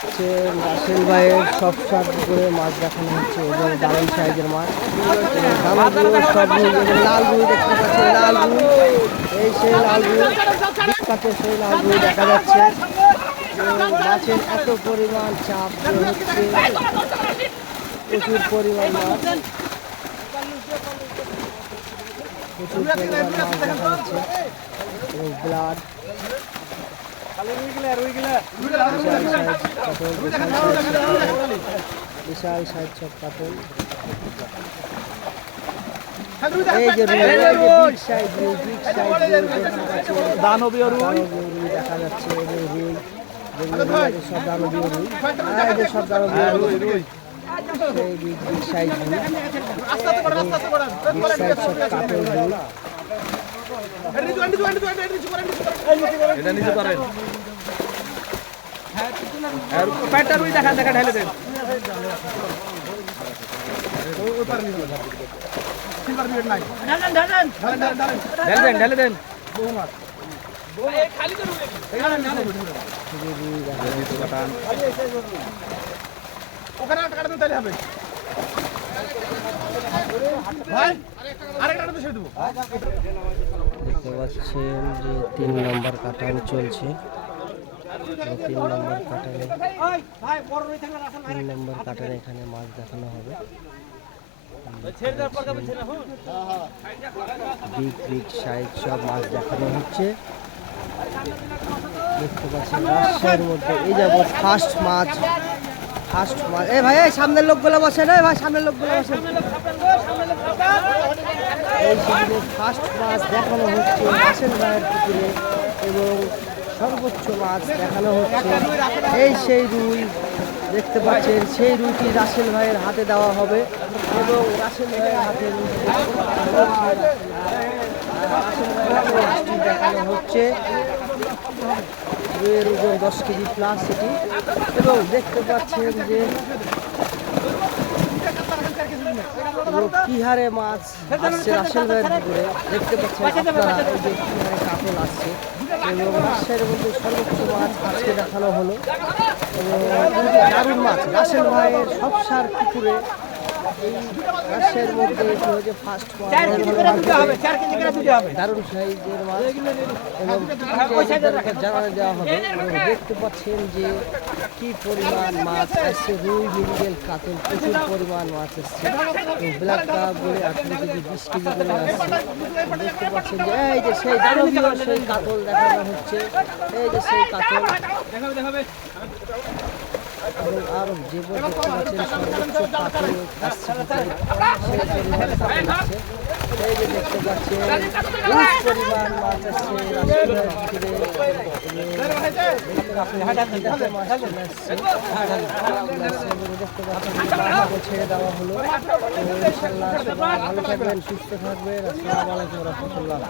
হচ্ছে রাসেল ভাইয়ের সব সব করে মাছ দেখানো হচ্ছে এবং দারুণ সাইজের মাছ। দামগুলো সব লাল রুই দেখতে পাচ্ছেন, লাল এই সেই লাল রুই সেই লাল দেখা যাচ্ছে। মাছের এত পরিমাণ চাপ হচ্ছে প্রচুর পরিমাণ মাছ। প্রচুর পরিমাণ মাছ দেখা যাচ্ছে। এবং ব্লাড। বিশাল সাইজ সব রুই দেখা যাচ্ছে। দানবীয় রুই সব দানবীয় রুই সব দানবীয় রুই সব রুই এটা নিতে পারেন আর প্যাটটা দেখা দেখা ঢেলে দেন ঢেলে দেন ঢেলে দেন দেখতে পাচ্ছেন যে তিন নম্বর কাটান চলছে। তিন নম্বর কাটানে তিন নম্বর কাটানে এখানে মাছ দেখানো হবে। বিগ বিগ সাইজ সব মাছ দেখানো হচ্ছে। দেখতে পাচ্ছেন রাজশাহীর মধ্যে এই যাবৎ ফার্স্ট মাছ। ফার্স্ট মাছ এই ভাই সামনের লোকগুলো বসে না ভাই, সামনের লোকগুলো বসে এই সিজনে ফার্স্ট মাছ দেখানো হচ্ছে রাসেল ভাইয়ের পুকুরে, এবং সর্বোচ্চ মাছ দেখানো হচ্ছে। এই সেই রুই, দেখতে পাচ্ছেন, সেই রুইটি রাসেল ভাইয়ের হাতে দেওয়া হবে, এবং রাসেল ভাইয়ের হাতে দেখানো হচ্ছে। রুইয়ের ওজন দশ কেজি প্লাস এটি। এবং দেখতে পাচ্ছেন যে কি হারে মাছ আসছে রাসেল ভাইয়ের পুকুরে দেখতে পাচ্ছেন আপনারা এই যে কি হারে কাতল আসছে। এবং রাজশাহীর মধ্যে সর্বোচ্চ মাছ আজকে দেখানো হলো। এবং দারুণ মাছ। রাসেল ভাইয়ের সবসার পুকুরে রাজশাহীর মধ্যে হচ্ছে ফার্স্ট দারুণ সাইজের মাছ এবং তাদেরকে জানানো দেওয়া হবে। দেখতে পাচ্ছেন যে কি পরিমাণ মাছ আসছে রুই মৃগেল কাতল প্রচুর পরিমাণ মাছ আসছে ব্ল্যাক কাপ বলে আঠেরো কেজি বিশ কেজি করে আসছে দেখতে পাচ্ছেন যে এই যে সেই দানবীয় সেই কাতল দেখানো হচ্ছে। এই যে সেই কাতল। এবং আরও যে বই দেখতে পাচ্ছেন সর্বোচ্চ কাতল আসছে ভিতরে, সেই পরিমাণ কাতল আসছে যে দেখতে পাচ্ছেন পরিমাণ মাছ আসছে ছেড়ে দেওয়া হলো। ভালো থাকবেন সুস্থ থাকবেন। আসসালামু আলাইকুম রহমতুল্লাহ।